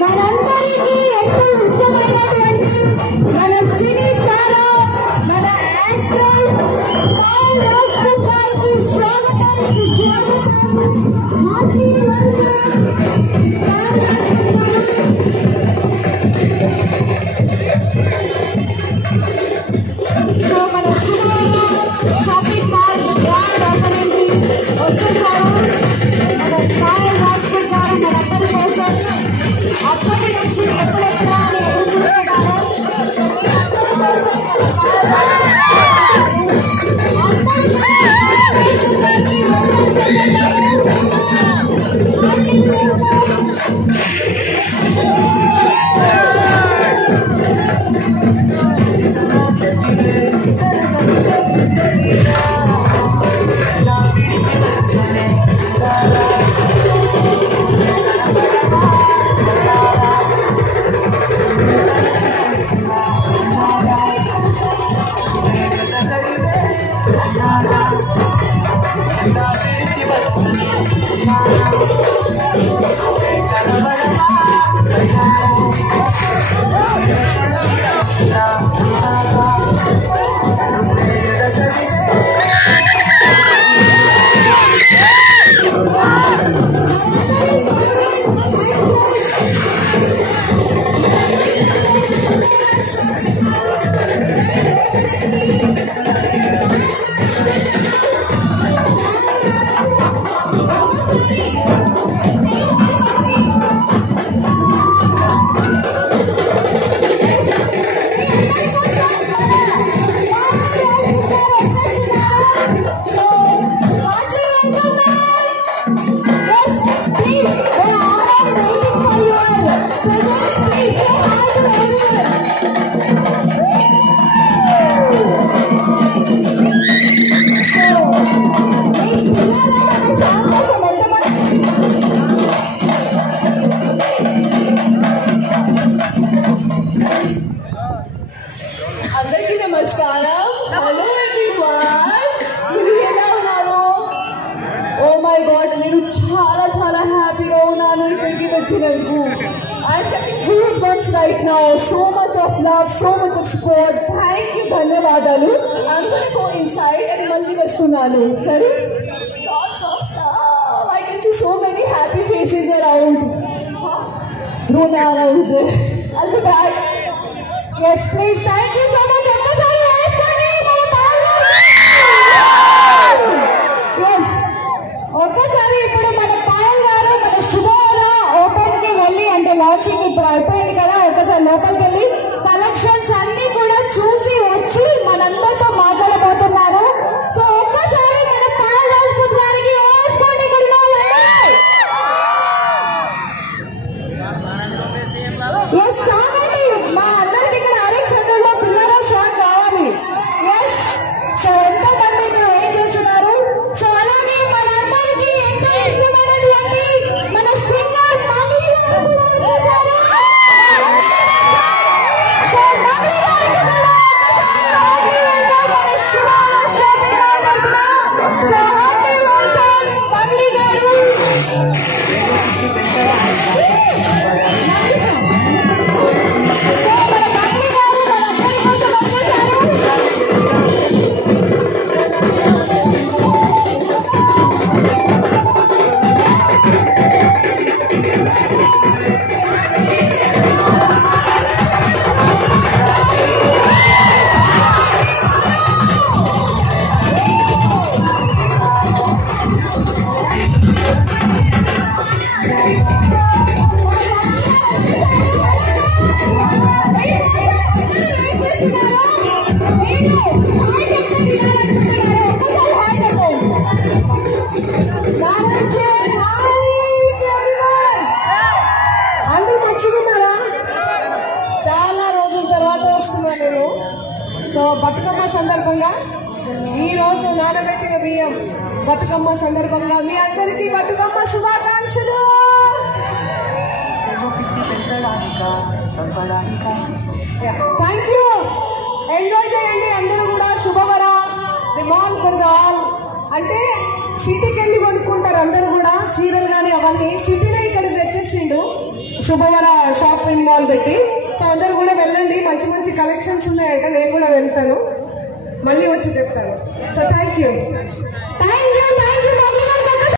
మనందరికీ ఎంతో ఇష్టమైనటువంటి మన సినీ తార మన యాక్ట్రెస్ పాయల్ రాజ్పూత్ గారికి స్వాగతం హార్టీ వెల్కమ్ పాయల్ రాజ్పూత్ గారు. సో మన శుభ్రంగా షాపింగ్ మాల్ గ్రాండ్ ఓపెనింగ్ కి వచ్చేసారు మన పాయల్ రాజ్పూత్ గారు. మనందరి కోసం అప్పటి నుంచి ఎప్పుడెప్పుడా అని ఎదురు చూస్తున్నారు. సో మీ అందరి కోసం అందరికీ నమస్కారం. హలో ఎవ్రీవన్, మీరు ఎలా ఉన్నారు? ఓ మై గాడ్, నేను చాలా చాలా హ్యాపీగా ఉన్నాను ఇక్కడికి వచ్చినందుకు. I'm getting goosebumps right now. So much of love, so much of support. Thank you, ధన్యవాదాలు. I'm gonna go inside and మళ్ళీ వస్తున్నాను. సరే, lots of love. I can see so many happy faces around. రోనా రావుజే, I'll be back. Yes, please. Thank you so much. ఒక్కసారి వేసుకోండి మన పాయల్ గారికి. Yes, ఒక్కసారి ఇప్పుడు మన పాయల్ గారు మన శుభోదయ ఓపెన్ కి వెళ్ళి, అంటే లాంచింగ్ ఇప్పుడు అయిపోయింది కదా, ఒక్కసారి లోపలికి వెళ్ళి కలెక్షన్స్ అన్ని కూడా చూసి వచ్చి మనందరితో మాట్లాడబోతున్నారు. సో ఒక్కసారి మన పాయల్ రాజ్పూత్ గారికి వేసుకోండి. ఇక్కడ ఎస్ సాంగ్ అండి, మా అందరికి ఇక్కడ RX 100 లో పిల్లరా సాంగ్ కావాలి. ఎస్, సో ఎంతో మంది ఇక్కడ వెయిట్ చేస్తున్నారు. సో అలాగే మనందరికి ఎంతో ఇష్టమైనటువంటి మన సింగర్ మణి గారు కూడా వచ్చేసారు. సో మణి గారికి కూడా హార్ట్లీ వెల్కమ్ మన శివ షాపింగ్ మాల్ తరపున. సో హార్ట్లీ వెల్కమ్ మణి గారు. అందరూ మంచిగున్నారా? చాలా రోజుల తర్వాత వస్తున్నా నేను. సో బతుకమ్మ సందర్భంగా ఈ రోజు నానబెట్టిన బియ్యం బతుకమ్మ సందర్భంగా మీ అందరికీ బతుకమ్మ శుభాకాంక్షలు. Thank you. ఎంజాయ్ చేయండి అందరూ కూడా. శుభవర ది మాల్ కుర్దాల్ అంటే సిటీకి వెళ్ళి కొనుక్కుంటారు అందరూ కూడా, చీరలు కానీ అవన్నీ సిటీనే ఇక్కడికి తెచ్చేసి చేసిండు శుభవర షాపింగ్ మాల్ పెట్టి. సో అందరు కూడా వెళ్ళండి, మంచి మంచి కలెక్షన్స్ ఉన్నాయంట. నేను కూడా వెళ్తాను, మళ్ళీ వచ్చి చెప్తాను. So thank you.